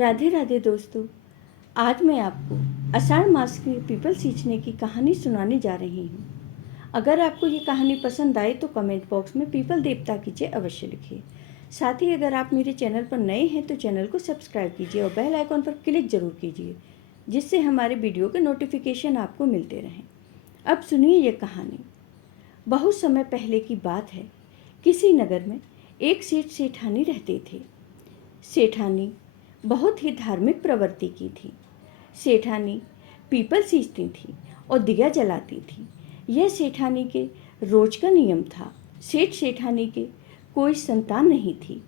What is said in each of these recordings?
राधे राधे दोस्तों। आज मैं आपको आषाढ़ मास की पीपल सींचने की कहानी सुनाने जा रही हूँ। अगर आपको ये कहानी पसंद आए तो कमेंट बॉक्स में पीपल देवता की जय अवश्य लिखिए। साथ ही अगर आप मेरे चैनल पर नए हैं तो चैनल को सब्सक्राइब कीजिए और बेल आइकॉन पर क्लिक जरूर कीजिए, जिससे हमारे वीडियो के नोटिफिकेशन आपको मिलते रहें। अब सुनिए ये कहानी। बहुत समय पहले की बात है। किसी नगर में एक सेठ सेठानी रहते थे। सेठानी बहुत ही धार्मिक प्रवृत्ति की थी। सेठानी पीपल सींचती थी और दिया जलाती थी। यह सेठानी के रोज का नियम था। सेठ सेठानी के कोई संतान नहीं थी,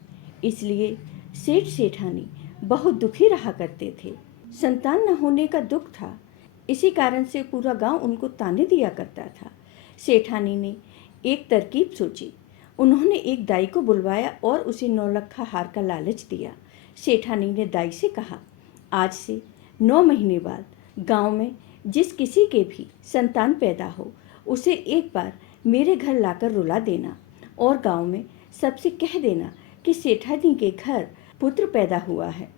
इसलिए सेठ सेठानी बहुत दुखी रहा करते थे। संतान न होने का दुख था, इसी कारण से पूरा गांव उनको ताने दिया करता था। सेठानी ने एक तरकीब सोची। उन्होंने एक दाई को बुलवाया और उसे 9 लक्खा हार का लालच दिया। सेठानी ने दाई से कहा, आज से 9 महीने बाद गांव में जिस किसी के भी संतान पैदा हो, उसे एक बार मेरे घर लाकर रुला देना और गांव में सबसे कह देना कि सेठानी के घर पुत्र पैदा हुआ है।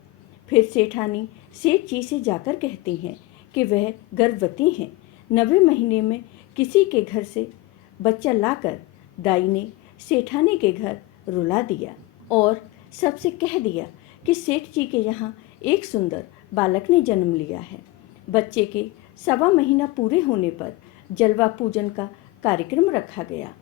फिर सेठानी सेठ जी से जाकर कहती हैं कि वह गर्भवती हैं। 9वें महीने में किसी के घर से बच्चा लाकर दाई ने सेठानी के घर रुला दिया और सबसे कह दिया कि सेठ जी के यहाँ एक सुंदर बालक ने जन्म लिया है। बच्चे के 1.25 महीना पूरे होने पर जलवा पूजन का कार्यक्रम रखा गया।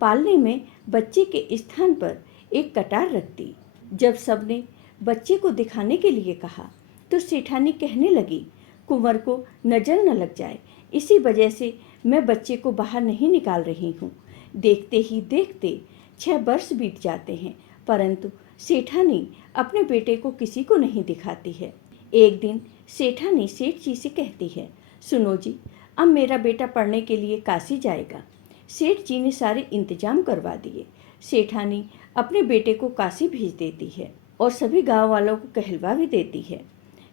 पालने में बच्चे के स्थान पर एक कटार रख दी। जब सबने बच्चे को दिखाने के लिए कहा तो सेठानी कहने लगी, कुंवर को नजर न लग जाए, इसी वजह से मैं बच्चे को बाहर नहीं निकाल रही हूँ। देखते ही देखते 6 वर्ष बीत जाते हैं, परंतु सेठानी अपने बेटे को किसी को नहीं दिखाती है। एक दिन सेठानी सेठ जी से कहती है, सुनो जी, अब मेरा बेटा पढ़ने के लिए काशी जाएगा। सेठ जी ने सारे इंतजाम करवा दिए। सेठानी अपने बेटे को काशी भेज देती है और सभी गांव वालों को कहलवा भी देती है।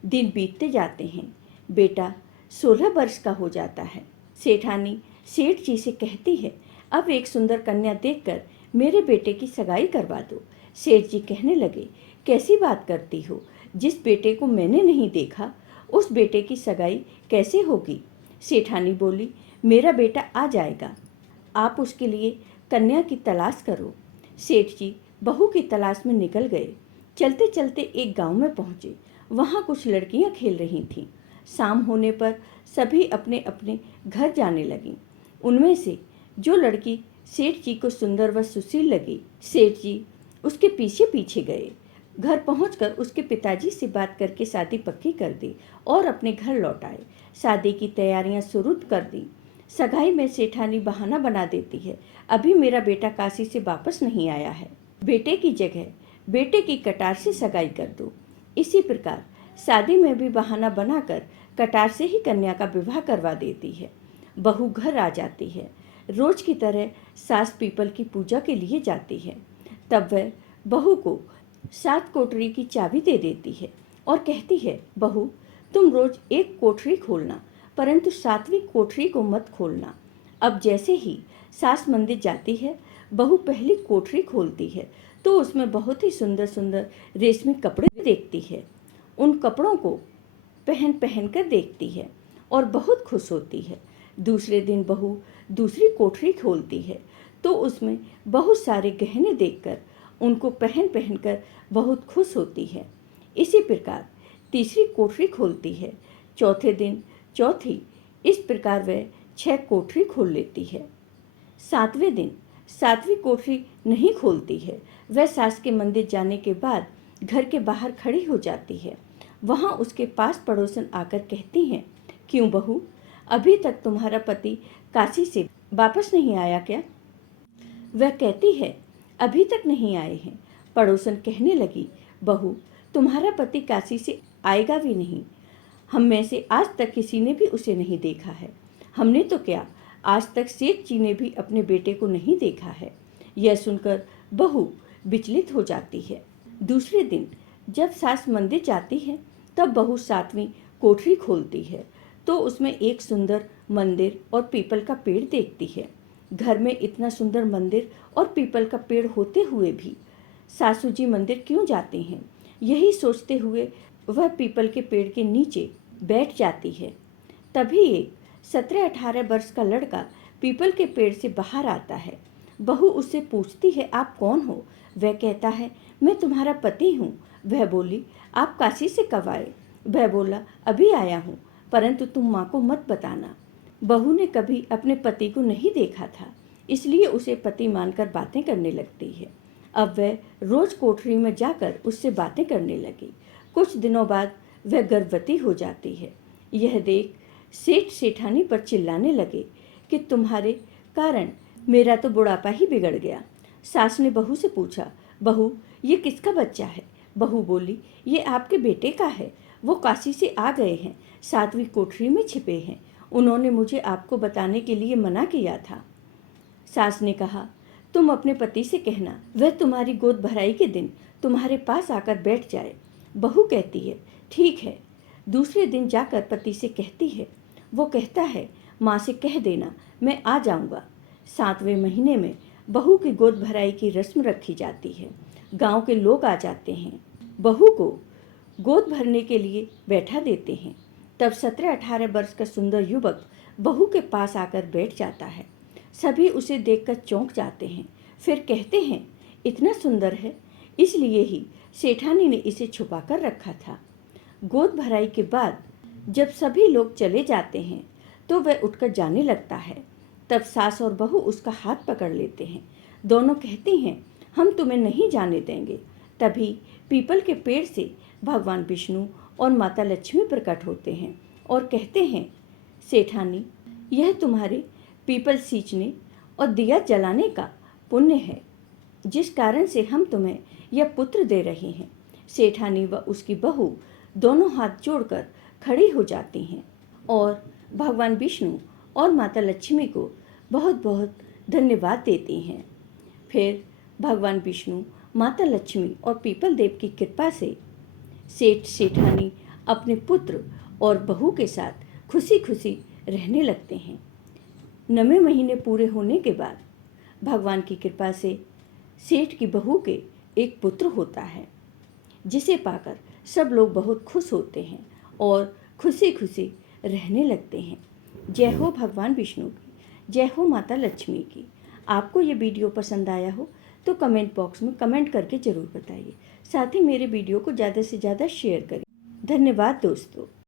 दिन बीतते जाते हैं। बेटा 16 वर्ष का हो जाता है। सेठानी सेठ जी से कहती है, अब एक सुंदर कन्या देखकर मेरे बेटे की सगाई करवा दो। सेठ जी कहने लगे, कैसी बात करती हो, जिस बेटे को मैंने नहीं देखा उस बेटे की सगाई कैसे होगी। सेठानी बोली, मेरा बेटा आ जाएगा, आप उसके लिए कन्या की तलाश करो। सेठ जी बहू की तलाश में निकल गए। चलते चलते एक गांव में पहुंचे। वहां कुछ लड़कियां खेल रही थीं। शाम होने पर सभी अपने अपने घर जाने लगीं। उनमें से जो लड़की सेठ जी को सुंदर व सुशील लगी, सेठ जी उसके पीछे पीछे गए। घर पहुंचकर उसके पिताजी से बात करके शादी पक्की कर दी और अपने घर लौट आए। शादी की तैयारियां शुरू कर दी। सगाई में सेठानी बहाना बना देती है, अभी मेरा बेटा काशी से वापस नहीं आया है, बेटे की जगह बेटे की कटार से सगाई कर दो। इसी प्रकार शादी में भी बहाना बनाकर कटार से ही कन्या का विवाह करवा देती है। बहू घर आ जाती है। रोज की तरह सास पीपल की पूजा के लिए जाती है। तब वह बहू को 7 कोठरी की चाबी दे देती है और कहती है, बहू तुम रोज एक कोठरी खोलना, परंतु 7वीं कोठरी को मत खोलना। अब जैसे ही सास मंदिर जाती है, बहू पहली कोठरी खोलती है तो उसमें बहुत ही सुंदर सुंदर रेशमी कपड़े देखती है। उन कपड़ों को पहन पहन कर देखती है और बहुत खुश होती है। दूसरे दिन बहू दूसरी कोठरी खोलती है तो उसमें बहुत सारे गहने देखकर उनको पहन पहनकर बहुत खुश होती है। इसी प्रकार तीसरी कोठरी खोलती है। चौथे दिन चौथी, इस प्रकार वह 6 कोठरी खोल लेती है। 7वें दिन 7वीं कोठरी नहीं खोलती है। वह सास के मंदिर जाने के बाद घर के बाहर खड़ी हो जाती है। वहां उसके पास पड़ोसन आकर कहती हैं, क्यों बहू, अभी तक तुम्हारा पति काशी से वापस नहीं आया क्या? वह कहती है, अभी तक नहीं आए हैं। पड़ोसन कहने लगी, बहू तुम्हारा पति काशी से आएगा भी नहीं। हम में से आज तक किसी ने भी उसे नहीं देखा है। हमने तो क्या, आज तक सेठ जी ने भी अपने बेटे को नहीं देखा है। यह सुनकर बहू विचलित हो जाती है। दूसरे दिन जब सास मंदिर जाती है तब बहू 7वीं कोठरी खोलती है तो उसमें एक सुंदर मंदिर और पीपल का पेड़ देखती है। घर में इतना सुंदर मंदिर और पीपल का पेड़ होते हुए भी सासू जी मंदिर क्यों जाते हैं, यही सोचते हुए वह पीपल के पेड़ के नीचे बैठ जाती है। तभी एक 17-18 वर्ष का लड़का पीपल के पेड़ से बाहर आता है। बहू उससे पूछती है, आप कौन हो? वह कहता है, मैं तुम्हारा पति हूँ। वह बोली, आप काशी से कब आए? वह बोला, अभी आया हूँ, परंतु तुम माँ को मत बताना। बहू ने कभी अपने पति को नहीं देखा था, इसलिए उसे पति मानकर बातें करने लगती है। अब वह रोज कोठरी में जाकर उससे बातें करने लगी। कुछ दिनों बाद वह गर्भवती हो जाती है। यह देख सेठ सेठानी पर चिल्लाने लगे कि तुम्हारे कारण मेरा तो बुढ़ापा ही बिगड़ गया। सास ने बहू से पूछा, बहू ये किसका बच्चा है? बहू बोली, ये आपके बेटे का है। वो काशी से आ गए हैं, 7वीं कोठरी में छिपे हैं। उन्होंने मुझे आपको बताने के लिए मना किया था। सास ने कहा, तुम अपने पति से कहना वह तुम्हारी गोद भराई के दिन तुम्हारे पास आकर बैठ जाए। बहू कहती है, ठीक है। दूसरे दिन जाकर पति से कहती है। वो कहता है, माँ से कह देना मैं आ जाऊंगा। 7वें महीने में बहू की गोद भराई की रस्म रखी जाती है। गांव के लोग आ जाते हैं, बहू को गोद भरने के लिए बैठा देते हैं। तब 17-18 वर्ष का सुंदर युवक बहू के पास आकर बैठ जाता है। सभी उसे देखकर चौंक जाते हैं, फिर कहते हैं, इतना सुंदर है, इसलिए ही सेठानी ने इसे छुपा कर रखा था। गोद भराई के बाद जब सभी लोग चले जाते हैं तो वह उठकर जाने लगता है। तब सास और बहू उसका हाथ पकड़ लेते हैं। दोनों कहती हैं, हम तुम्हें नहीं जाने देंगे। तभी पीपल के पेड़ से भगवान विष्णु और माता लक्ष्मी प्रकट होते हैं और कहते हैं, सेठानी, यह तुम्हारे पीपल सींचने और दिया जलाने का पुण्य है, जिस कारण से हम तुम्हें यह पुत्र दे रहे हैं। सेठानी व उसकी बहू दोनों हाथ जोड़कर खड़ी हो जाती हैं और भगवान विष्णु और माता लक्ष्मी को बहुत बहुत धन्यवाद देती हैं। फिर भगवान विष्णु, माता लक्ष्मी और पीपल देव की कृपा से सेठ सेठानी अपने पुत्र और बहू के साथ खुशी खुशी रहने लगते हैं। 9वें महीने पूरे होने के बाद भगवान की कृपा से सेठ की बहू के एक पुत्र होता है, जिसे पाकर सब लोग बहुत खुश होते हैं और खुशी खुशी रहने लगते हैं। जय हो भगवान विष्णु की, जय हो माता लक्ष्मी की। आपको ये वीडियो पसंद आया हो तो कमेंट बॉक्स में कमेंट करके ज़रूर बताइए। साथ ही मेरे वीडियो को ज़्यादा से ज़्यादा शेयर करें। धन्यवाद दोस्तों।